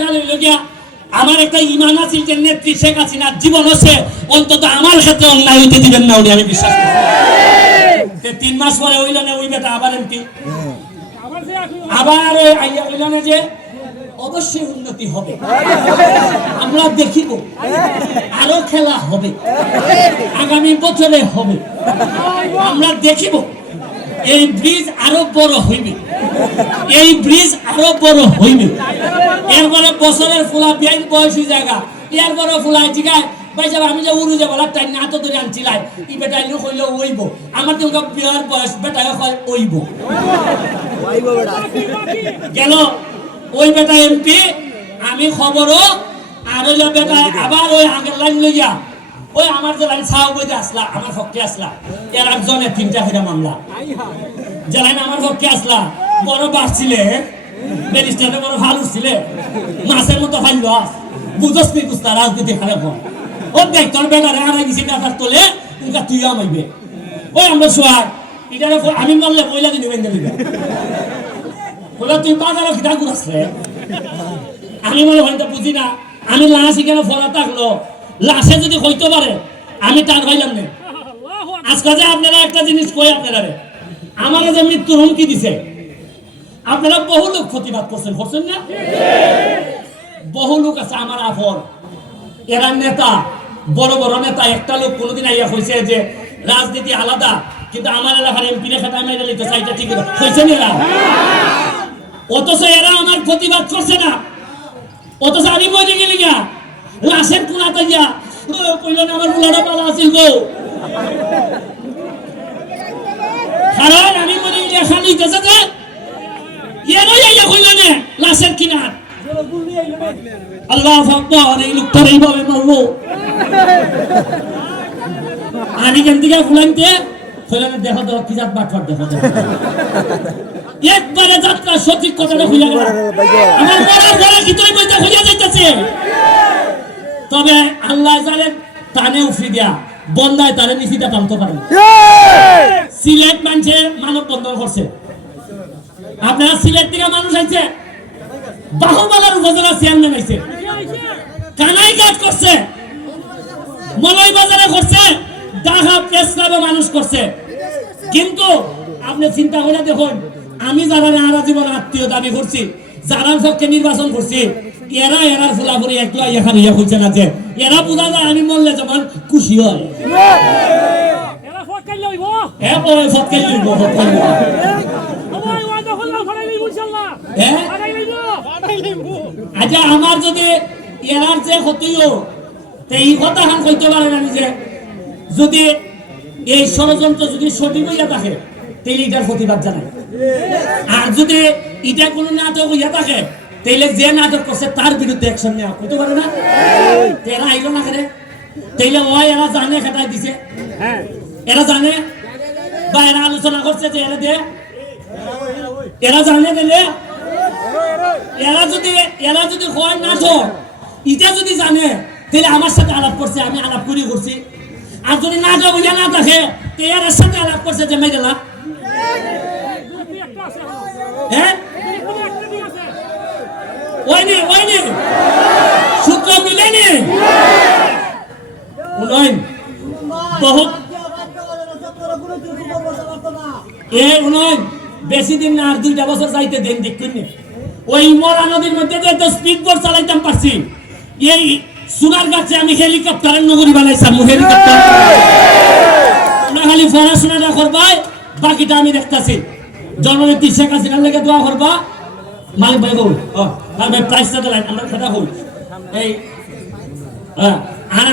খালি হইল গিয়া আমার একটা ইমান আছে, যে নেত্রী শেখ হাসিনার জীবন আছে অন্তত আমার ক্ষেত্রে অন্যায় হইতে দিবেন না উনি, আমি বিশ্বাস করি। তিন মাস পরে হইল না, ওই বেটা আবার এমপি। আবার ওই আইয়া হইল না যে অবশ্যই উন্নতি হবে। আমরা দেখিব, আরও খেলা হবে, আগামী বছরে হবে। আমরা দেখিব এই ব্রিজ আরও বড় হইবে। এই ব্রিজ আরও বড় হইবে। এরপরে বছরের ফুলা বিয়াইন বয়সী জায়গা। এরপরে ফুলা জিগায় আমি যে উড়ু যে বলা টাইম না তো ধরে আনছিলাই ই বেটা ইলো কইলো ওইব আমার তো বিয়ার বয়স বেটা কয় ওইব গেল ওই বেটা এমপি, আমি খবরও, আর ওই বেটা আবার ওই আগের লাইন লইয়া ওই আমার যে লাইন সাহ বইতে আসলা, আমার পক্ষে আসলা। এর একজনে তিনটা ফেরা মামলা। যে লাইন আমার পক্ষে আসলা, বড় বাড়ছিলে ব্যারিস্টারে বড় ভালো ছিলে, মাছের মতো বাস বুঝস নি বুঝতা রাজনীতি খারাপ হয় ও দেখ, তোর বেটারে আর গেছি কাতার তোলে তুই আমাইবে ওই আমরা সোয়ার এটা আমি বললে পয়লা দিন বেঁধে দিবে। বলে, তুই বাজারও খিদা ঘুরাচ্ছে আমি মনে তা বুঝি না। আমি লাশ কেন ফলা থাকল লাশে যদি হইতে পারে, আমি তার ভাইলাম না। আজকে যে আপনারা একটা জিনিস কই আপনারা আমার যে মৃত্যুর হুমকি দিছে, আপনারা বহু লোক প্রতিবাদ করছেন করছেন না? বহু লোক আছে আমার আফর। এরা নেতা, বড় বড় নেতা, একটা লোক কোনোদিন আইয়া হয়েছে যে রাজনীতি আলাদা, কিন্তু আমার এলাকার এমপি রেখা টাইম মেরে লিখতে চাইটা ঠিক হয়েছে এরা? অথচ এরা আমার প্রতিবাদ করছে না। অথচ আমি লাশের কোনা তাইয়া কইল না আমার বুলাটা পালা আছিল গো। কারণ আমি বলি লেখা লিখতেছে যে এরাই আইয়া কইল না, লাশের কিনার। আল্লাহ আকবার, এই লোকটার এইভাবে মারবো। আনি কেন থেকে ফুলাইতে দেখো দেখো কি জাত দেখো একবারে যাত্রা সঠিক কথাটা হইয়া গেল। আমার মরার ঘরে ভিতরে বইতে হইয়া যাইতেছে? তবে আল্লাহ জানেন টানে উফরি দিয়া বন্দায় তারে নিচিটা টানতে পারে সিলেট মানছে মানব বন্ধন করছে। আপনারা সিলেট থেকে মানুষ আইছে বাহুবালার উপজেলা চেয়ারম্যান আইছে। কানাই কাজ করছে মলয় বাজারে করছে ডাহা প্রেস ক্লাবে মানুষ করছে। কিন্তু আপনি চিন্তা করে দেখুন আমি যারা জীবন আত্মীয় দাবি করছি যারা পক্ষে নির্বাচন করছি এরা এরা ফুলাফুলি একটু এখানে ইয়ে হচ্ছে না যে এরা বোঝা যায় আমি মরলে যেমন খুশি হয়। হ্যাঁ হ্যাঁ আচ্ছা আমার যদি এরার যে ক্ষতিও তে এই কথা হান কইতে পারেন আমি যে যদি এই ষড়যন্ত্র যদি সঠিক হইয়া থাকে তাইলে এটার প্রতিবাদ জানাই। আর যদি এটা কোনো নাটক হইয়া থাকে তাইলে যে নাটক করছে তার বিরুদ্ধে অ্যাকশন নেওয়া কইতে পারে না? এরা আইলো না করে তাইলে ওই এরা জানে খেটাই দিছে। হ্যাঁ। এরা জানে? বা এরা আলোচনা করছে যে এরা দিয়ে এরা জানে দিলে এরা যদি এরা যদি হয় না তো এটা যদি জানে তাহলে আমার সাথে আলাপ করছে আমি আলাপ করি করছি। আর যদি না যাব না থাকে তো এর সাথে আলাপ করছে যে মেয়েরা হ্যাঁ দুই একটা দিন আছে ওইনি ওইনি সূত্র মিলেনি উনয়ন বহুত এ উনয়ন বেশি দিন না আর দুইটা বছর যাইতে দেন দেখুন ওই মরা নদীর মধ্যে তো স্পিড বোট চালাইতাম পারছি এই সোনার গাছে আমি হেলিকপ্টারের নগরী বানাইছিলাম হেলিকপ্টার না খালি পড়াশোনাটা করবাই বাকিটা আমি দেখতাছি জননেত্রী শেখ হাসিনার লেগে দোয়া করবা মালিক ভাই বল ও আর ভাই প্রাইসটা দিলাম আমরা খেতা হল এই হ্যাঁ আর